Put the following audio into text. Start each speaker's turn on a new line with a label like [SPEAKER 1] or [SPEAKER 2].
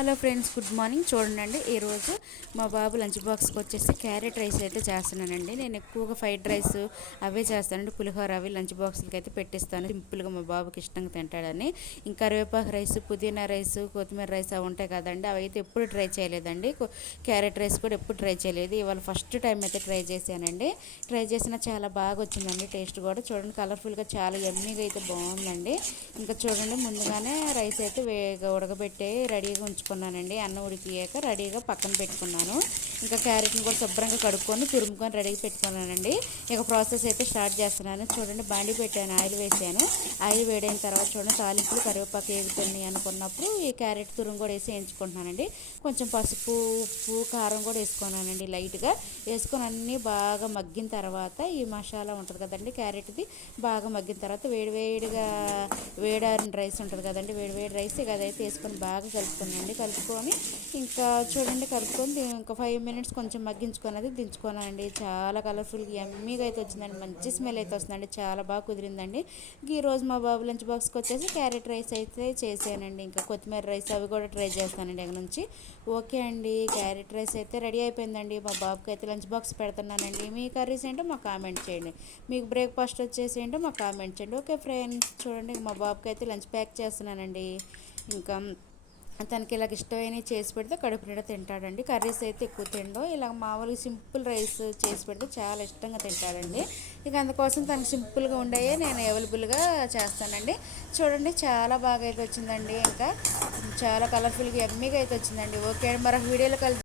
[SPEAKER 1] Hello friends good morning. చూడండి ఈరోజు మా బాబు లంచ్ బాక్స్కి వచ్చేసి క్యారెట్ రైస్ అయితే చేస్తున్నానండి. నేను ఎక్కువగా ఫ్రైడ్ రైస్ అవే చేస్తానండి. పులిహోర అవి లంచ్ బాక్స్కి అయితే పెట్టిస్తాను. సింపుల్గా మా బాబుకి ఇష్టంగా తింటాడని. ఇంకా కరివేపాకు రైస్ పుదీనా రైస్ కొత్తిమీర రైస్ అవి ఉంటాయి కదండి అవి అయితే ఎప్పుడు ట్రై చేయలేదండి. క్యారెట్ రైస్ కూడా ఎప్పుడు ట్రై చేయలేదు. ఇవాళ ఫస్ట్ టైం అయితే ట్రై చేశానండి. ట్రై చేసిన చాలా బాగా వచ్చిందండి టేస్ట్ కూడా. చూడండి కలర్ఫుల్గా చాలా ఎమ్మీగా అయితే బాగుందండి. ఇంకా చూడండి ముందుగానే రైస్ అయితే వేగ ఉడకబెట్టి రెడీగా ఉంచుకో పెట్టుకున్నానండి అన్నం ఉడికియాక రెడీగా పక్కన పెట్టుకున్నాను. ఇంకా క్యారెట్ని కూడా శుభ్రంగా కడుక్కొని తురుముకొని రెడీగా పెట్టుకున్నానండి. ఇక ప్రాసెస్ అయితే స్టార్ట్ చేస్తున్నాను. చూడండి బాండి పెట్టాను ఆయిల్ వేసాను. ఆయిల్ వేడైన తర్వాత చూడండి తాలింపులు కరివేపాకు ఏగుతున్నాయి అనుకున్నప్పుడు ఈ క్యారెట్ తురుము కూడా వేసి వేయించుకుంటున్నానండి. కొంచెం పసుపు ఉప్పు కారం కూడా వేసుకున్నానండి లైట్గా. వేసుకొని అన్నీ బాగా మగ్గిన తర్వాత ఈ మసాలా ఉంటుంది కదండి క్యారెట్ది బాగా మగ్గిన తర్వాత వేడివేడిగా వేడారిన రైస్ ఉంటుంది కదండి వేడి వేడి రైస్ ఇక అదైతే వేసుకొని బాగా కలుపుకున్నాను కలుపుకున్నాండి కలుపుకొని ఇంకా చూడండి కలుపుకొని ఇంకా ఫైవ్ మినిట్స్ కొంచెం మగ్గించుకొని అది దించుకోనండి చాలా కలర్ఫుల్గా ఎమ్మీగా అయితే వచ్చిందండి. మంచి స్మెల్ అయితే వస్తుందండి. చాలా బాగా కుదిరిందండి. ఈరోజు మా బాబు లంచ్ బాక్స్కి వచ్చేసి క్యారెట్ రైస్ అయితే చేశానండి ఇంకా కొత్తిమీర రైస్ అవి కూడా ట్రై చేస్తానండి ఎక్కడ నుంచి. ఓకే అండి క్యారెట్ రైస్ అయితే రెడీ అయిపోయిందండి. మా బాబుకి అయితే లంచ్ బాక్స్ పెడుతున్నానండి. మీ కర్రీస్ ఏంటో మాకు కామెంట్ చేయండి. మీకు బ్రేక్ఫాస్ట్ వచ్చేసి ఏంటో మాకు కామెంట్ చేయండి. ఓకే ఫ్రెండ్స్ చూడండి మా బాబుకి అయితే లంచ్ ప్యాక్ చేస్తున్నానండి. ఇంకా తనకి ఇలాగ ఇష్టమైనవి చేసి పెడితే కడుపు నిండా తింటాడండి. కర్రీస్ అయితే ఎక్కువ తిండో ఇలా మామూలుగా సింపుల్ రైస్ చేసి పెడితే చాలా ఇష్టంగా తింటాడండి. ఇక అందుకోసం తనకు సింపుల్గా ఉండయే నేను అవైలబుల్గా చేస్తానండి. చూడండి చాలా బాగా అయితే వచ్చిందండి. ఇంకా చాలా కలర్ఫుల్గా ఎమ్మీగా అయితే వచ్చిందండి. ఓకే అండి. మరొక వీడియోలో కలిసి